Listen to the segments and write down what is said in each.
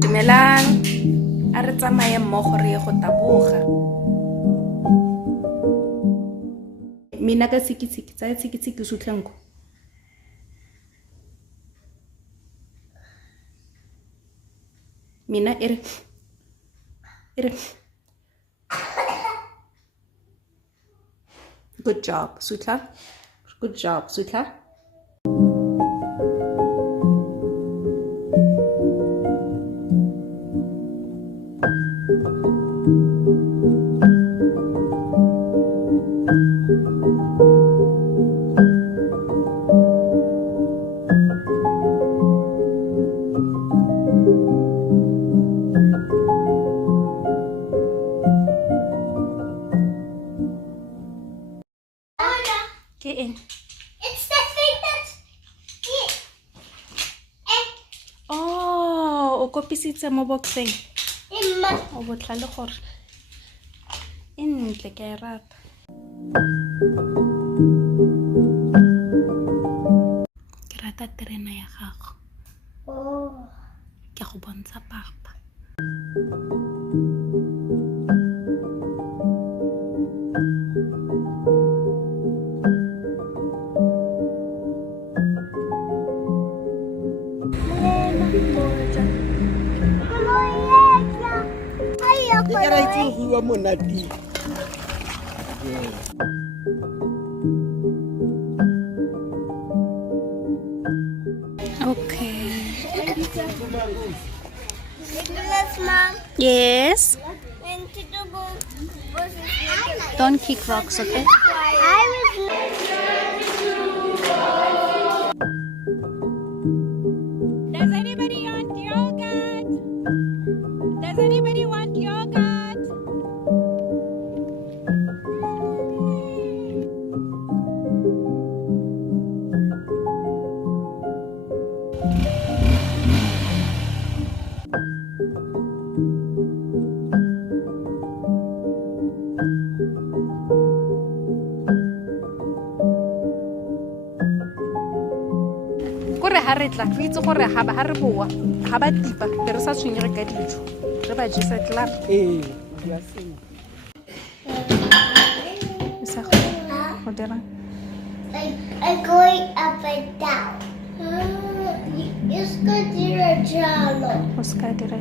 Dumelang, a re tsamaye mmogo re ye go taboga. Mina ka tshiki-tshiki, tsaya tshiki-tshiki sutlhenko. Mina ere. Good job, Sutla. Good job, Sutla. Get in. It's the thing that's Oh, o kopisitse mo boxeng. in my O botlhale gore. E ntle ke a e rata. Ke rata terena ya gago. oh. Ke go bontsha papa. Okay. Nicholas, Mom, Yes. and to the boat was Don't kick rocks, okay? I was Does anybody want yogurt? Does anybody want yogurt? Kore ha re tla re itse gore ha re boa ga ba tipa be re sa tshwenyege ka dijo re ba jesa club isa go dira I'm going up and down. It's good to your channel. o se ka dira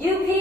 UP